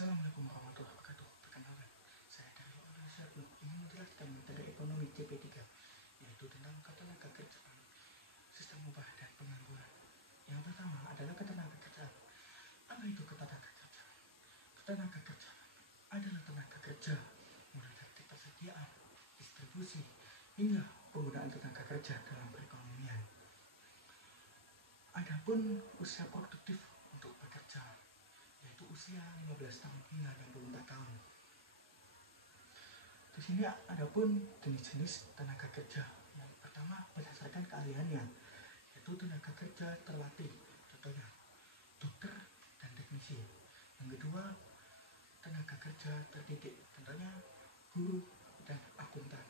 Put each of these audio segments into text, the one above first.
Assalamualaikum warahmatullahi wabarakatuh. Perkenalkan, saya dari Indonesia ingin menjelaskan materi ekonomi CP3, yaitu tentang ketenaga kerjaan, sistem upah dan pengangguran. Yang pertama adalah ketenaga kerjaan. Apa itu ketenaga kerjaan? Ketenaga kerjaan adalah tenaga kerja, mulai dari persediaan, distribusi, hingga penggunaan tenaga kerja dalam perekonomian. Adapun usia produktif untuk bekerja, yaitu usia 15 tahun hingga 24 tahun. Di sini adapun jenis-jenis tenaga kerja. Yang pertama berdasarkan keahliannya, yaitu tenaga kerja terlatih, contohnya dokter dan teknisi. Yang kedua tenaga kerja terdidik, contohnya guru dan akuntan.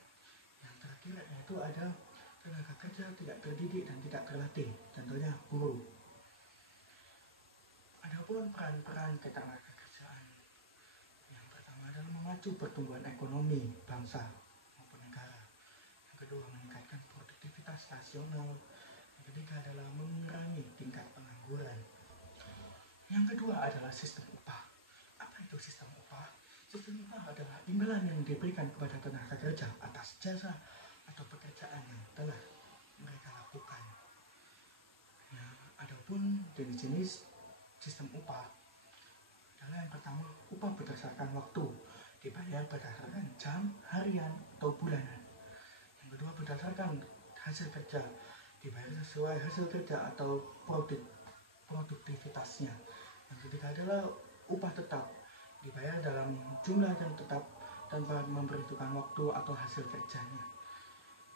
Yang terakhir yaitu ada tenaga kerja tidak terdidik dan tidak terlatih, contohnya guru. Adapun peran-peran ketenaga kerjaan, yang pertama adalah memacu pertumbuhan ekonomi bangsa maupun negara. Yang kedua meningkatkan produktivitas nasional. Yang ketiga adalah mengurangi tingkat pengangguran. Yang kedua adalah sistem upah. Apa itu sistem upah? Sistem upah adalah imbalan yang diberikan kepada tenaga kerja atas jasa atau pekerjaan yang telah mereka lakukan. Ya, adapun jenis-jenis sistem upah adalah yang pertama, upah berdasarkan waktu, dibayar berdasarkan jam, harian, atau bulanan. Yang kedua berdasarkan hasil kerja, dibayar sesuai hasil kerja atau produktivitasnya. Yang ketiga adalah upah tetap, dibayar dalam jumlah yang tetap tanpa memperhitungkan waktu atau hasil kerjanya.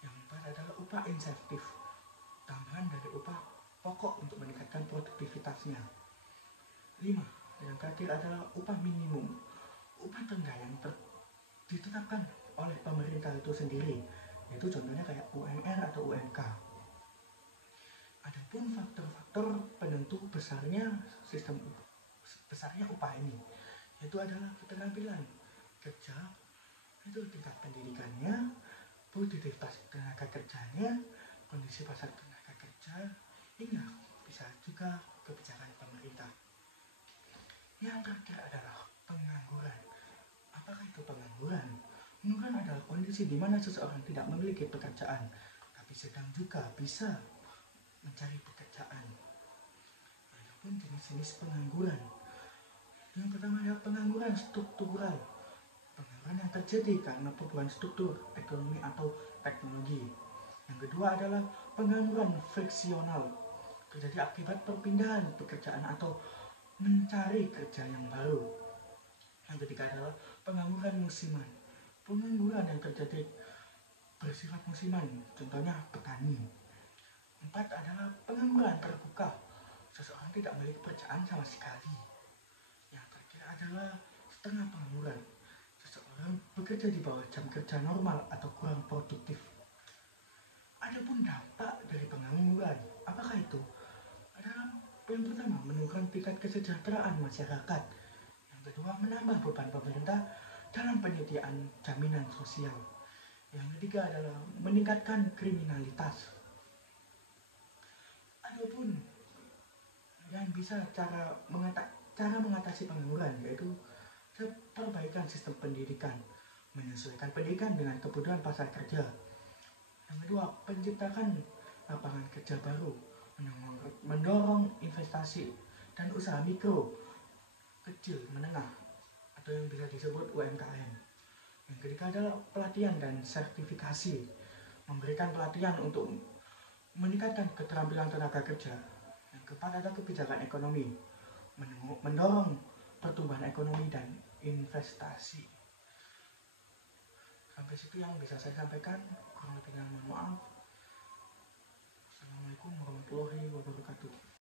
Yang keempat adalah upah insentif, tambahan dari upah pokok untuk meningkatkan produktivitasnya. 5. Yang terakhir adalah upah minimum, upah terendah yang ditetapkan oleh pemerintah itu sendiri, yaitu contohnya kayak UMR atau UMK. Adapun faktor-faktor penentu besarnya upah ini, yaitu adalah keterampilan kerja, itu tingkat pendidikannya, produktivitas tenaga kerjanya, kondisi pasar tenaga kerja, hingga bisa juga kebijakan pemerintah. Yang terakhir adalah pengangguran. Apakah itu pengangguran? Pengangguran adalah kondisi di mana seseorang tidak memiliki pekerjaan, tapi sedang juga bisa mencari pekerjaan. Adapun jenis-jenis pengangguran, yang pertama adalah pengangguran struktural. Pengangguran yang terjadi karena perubahan struktur ekonomi atau teknologi. Yang kedua adalah pengangguran friksional, terjadi akibat perpindahan pekerjaan atau mencari kerja yang baru. Yang ketiga adalah pengangguran musiman. Pengangguran yang terjadi bersifat musiman, contohnya petani. 4 adalah pengangguran terbuka, seseorang tidak memiliki pekerjaan sama sekali. Yang terakhir adalah setengah pengangguran, seseorang bekerja di bawah jam kerja normal atau kurang produktif. Adapun dampak dari pengangguran, apakah itu? Adalah yang pertama, menurunkan tingkat kesejahteraan masyarakat. Yang kedua, menambah beban pemerintah dalam penyediaan jaminan sosial. Yang ketiga adalah meningkatkan kriminalitas. Adapun yang bisa cara mengatasi pengangguran, yaitu perbaikan sistem pendidikan, menyesuaikan pendidikan dengan kebutuhan pasar kerja. Yang kedua, penciptakan lapangan kerja baru, mendorong investasi dan usaha mikro, kecil, menengah, atau yang bisa disebut UMKM. Yang ketiga adalah pelatihan dan sertifikasi, memberikan pelatihan untuk meningkatkan keterampilan tenaga kerja. Yang keempat adalah kebijakan ekonomi, mendorong pertumbuhan ekonomi dan investasi. Sampai situ yang bisa saya sampaikan, kurang lebihnya mohon maaf. Assalamualaikum warahmatullahi wabarakatuh.